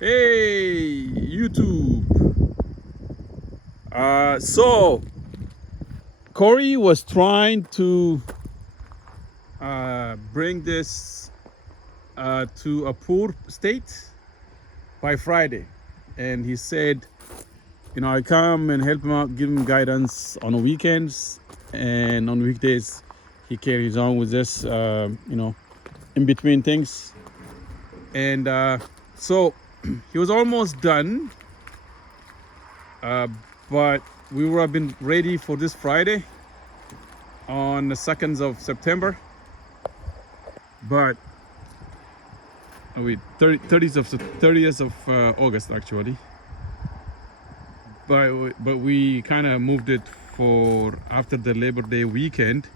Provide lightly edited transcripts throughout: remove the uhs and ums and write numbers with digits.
Hey, YouTube. So Corey was trying to bring this to a poor state by Friday, and he said, I come and help him out, give him guidance on the weekends, and on weekdays he carries on with this, in between things, and so he was almost done, but we would have been ready for this Friday on the 2nd of September, but 30th of August actually, but we kind of moved it for after the Labor Day weekend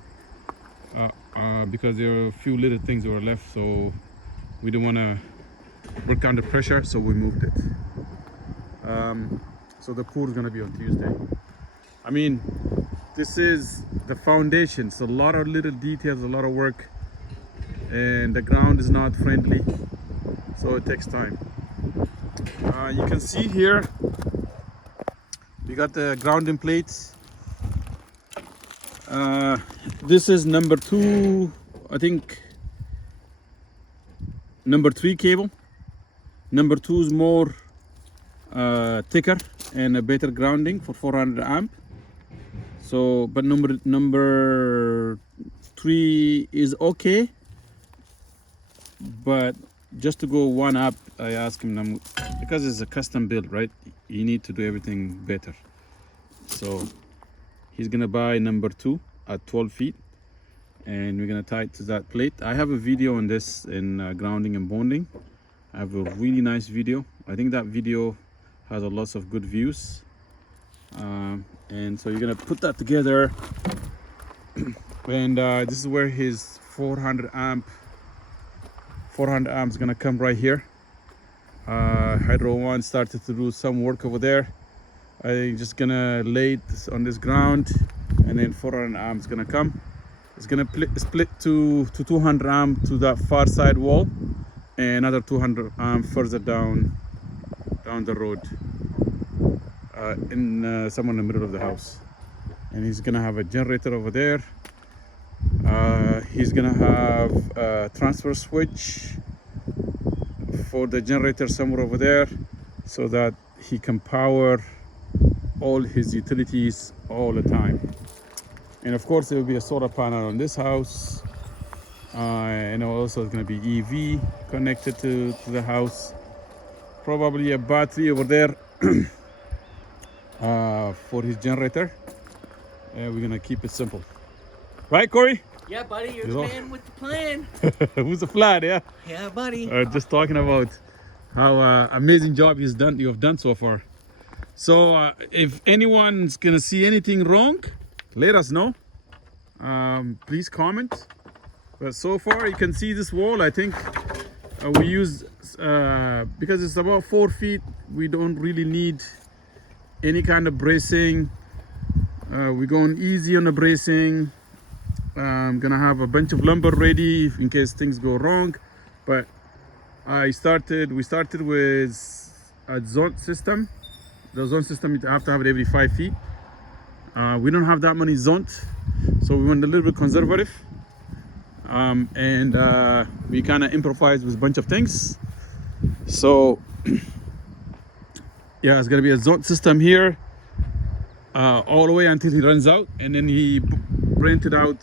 because there were a few little things that were left, so we didn't want to work under pressure, so we moved it. So the pool is going to be on Tuesday. I mean, this is the foundation. It's a lot of little details, a lot of work, and the ground is not friendly, so it takes time. You can see here we got the grounding plates. This is number 2, I think number 3 cable. Number 2 is more thicker and a better grounding for 400 amp. So, but number 3 is okay, but just to go one up, I asked him, because it's a custom build, right? You need to do everything better. So he's gonna buy number 2 at 12 feet, and we're gonna tie it to that plate. I have a video on this in grounding and bonding. I have a really nice video. I think that video has a lot of good views, and so you're gonna put that together, and this is where his 400 amp is gonna come right here. Hydro One started to do some work over there. I'm just gonna lay it on this ground, and then 400 amp is gonna come. It's gonna split to 200 amp to that far side wall, and another 200 amp further down the road, somewhere in the middle of the house. And he's gonna have a generator over there. He's gonna have a transfer switch for the generator somewhere over there, so that he can power all his utilities all the time. And of course there will be a solar panel on this house, and also it's going to be EV connected to the house, probably a battery over there for his generator. We're going to keep it simple, right, Corey? Yeah, buddy, you're the man with the plan. Who's the flat? Yeah, Buddy. just talking about how amazing job you have done so far. So if anyone's gonna see anything wrong, let us know. Please comment. But so far you can see this wall. I think we use because it's about 4 feet, we don't really need any kind of bracing. We're going easy on the bracing. I'm gonna have a bunch of lumber ready in case things go wrong, but we started with a zone system. The zone system, you have to have it every 5 feet. We don't have that many zones, so we went a little bit conservative, and we kind of improvised with a bunch of things. So yeah, it's gonna be a zone system here all the way until he runs out, and then he rented out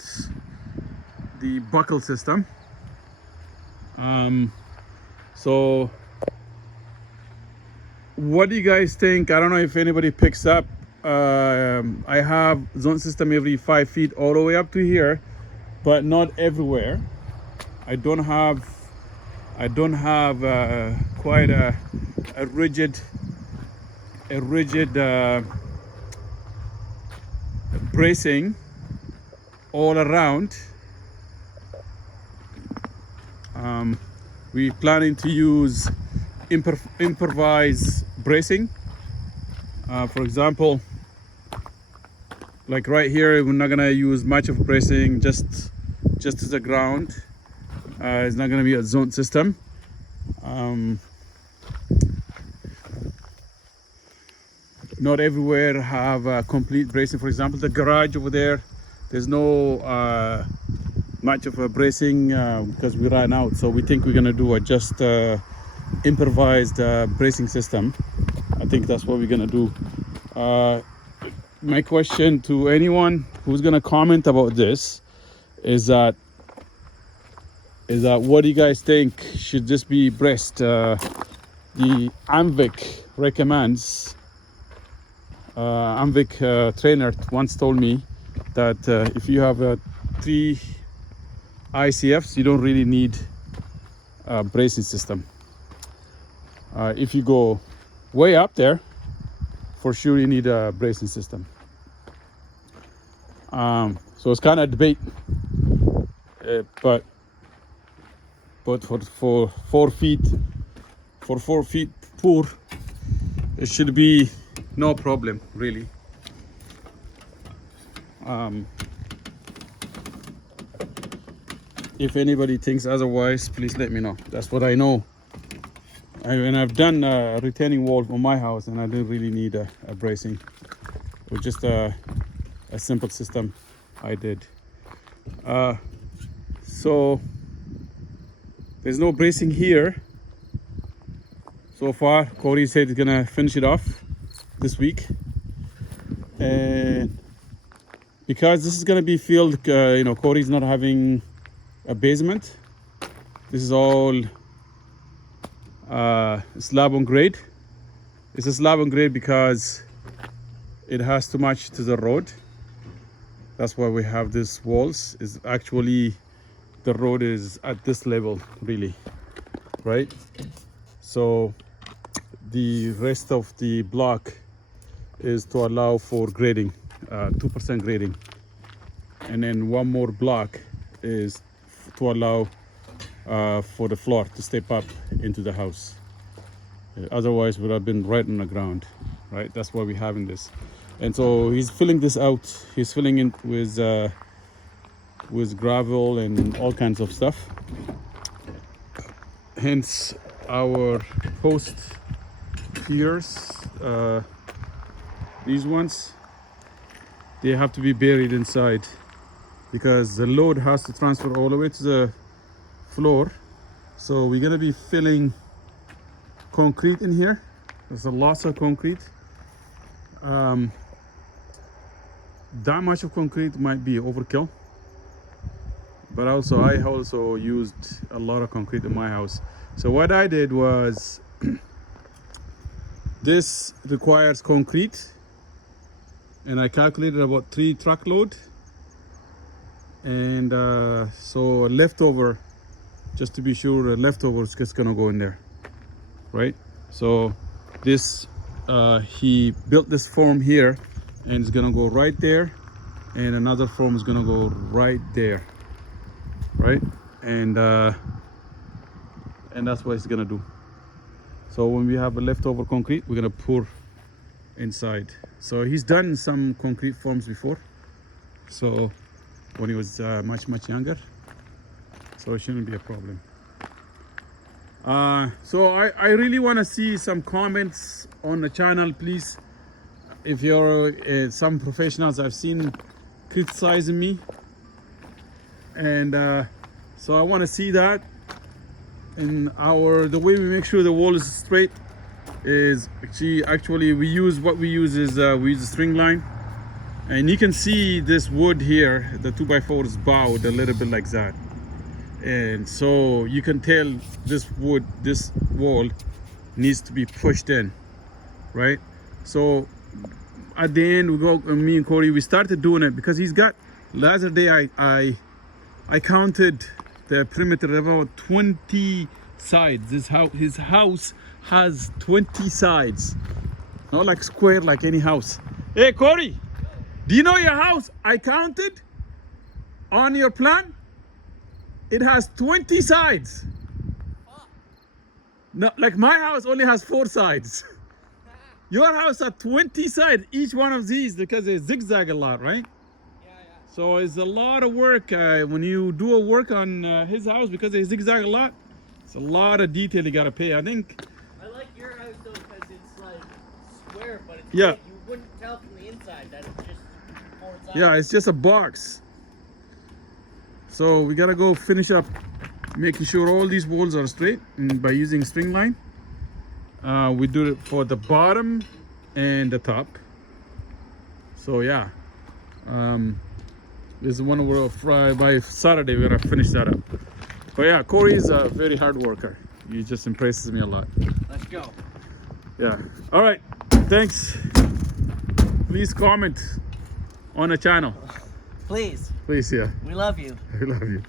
the buckle system. So what do you guys think? I don't know if anybody picks up. I have zone system every 5 feet all the way up to here, but not everywhere. I don't have quite a rigid bracing all around. We're planning to use improvise bracing. For example, like right here, we're not gonna use much of bracing, just as a ground. It's not gonna be a zone system. Not everywhere have complete bracing. For example, the garage over there's no much of a bracing because we ran out. So we think we're gonna do a just improvised bracing system. I think that's what we're gonna do. My question to anyone who's gonna comment about this is that what do you guys think? Should this be braced? The AMVIC recommends. AMVIC trainer once told me that if you have 3 ICFs, you don't really need a bracing system. If you go way up there, for sure you need a bracing system. So it's kind of debate, but for 4 feet poor, it should be no problem really. If anybody thinks otherwise, please let me know. That's what I know. And I've done a retaining wall on my house, and I didn't really need a bracing. It was just a simple system I did. So there's no bracing here so far. Corey said he's gonna finish it off this week, and because this is gonna be filled, Corey's not having a basement. This is all slab on grade. It's a slab on grade because it has too much to the road. That's why we have these walls. Is actually the road is at this level really, right? So the rest of the block is to allow for grading, 2% grading, and then one more block is to allow for the floor to step up into the house. Otherwise, would have been right on the ground, right? That's why we're having this. And so he's filling this out. He's filling it with gravel and all kinds of stuff. Hence our post piers, these ones, they have to be buried inside because the load has to transfer all the way to the floor. So we're gonna be filling concrete in here. There's a lot of concrete. That much of concrete might be overkill, but I also used a lot of concrete in my house. So what I did was this requires concrete, and I calculated about 3 truckload, and so a leftover, just to be sure, a leftover is just gonna go in there, right? So this he built this form here, and it's gonna go right there, and another form is gonna go right there, right? And that's what it's gonna do. So when we have a leftover concrete, we're gonna pour inside. So he's done some concrete forms before, so when he was much younger, so it shouldn't be a problem. So I really want to see some comments on the channel, please. If you're some professionals I've seen criticizing me, and so I want to see that. And the way we make sure the wall is straight is actually we use a string line, and you can see this wood here, the 2x4 is bowed a little bit like that, and so you can tell this wall needs to be pushed in, right? So at the end, me and Corey, we started doing it because he's got, last day I counted the perimeter about 20 sides. His house has 20 sides, not like square like any house. Hey Corey, do you know your house? I counted on your plan. It has 20 sides. No, like my house only has 4 sides. Your house has 20 sides, each one of these, because they zigzag a lot, right? Yeah. So it's a lot of work when you do a work on his house, because they zigzag a lot. It's a lot of detail you gotta pay. I think. I like your house though because it's like square, but it's Yeah. big. You wouldn't tell from the inside that it's just four sides. Yeah, it's just a box. So we gotta go finish up making sure all these walls are straight, and by using string line. We do it for the bottom and the top. So yeah, this is one of our by Saturday we're gonna finish that up. But yeah, Corey is a very hard worker. He just impresses me a lot. Let's go. Yeah. All right. Thanks. Please comment on the channel. Please. Please, yeah. We love you. I love you.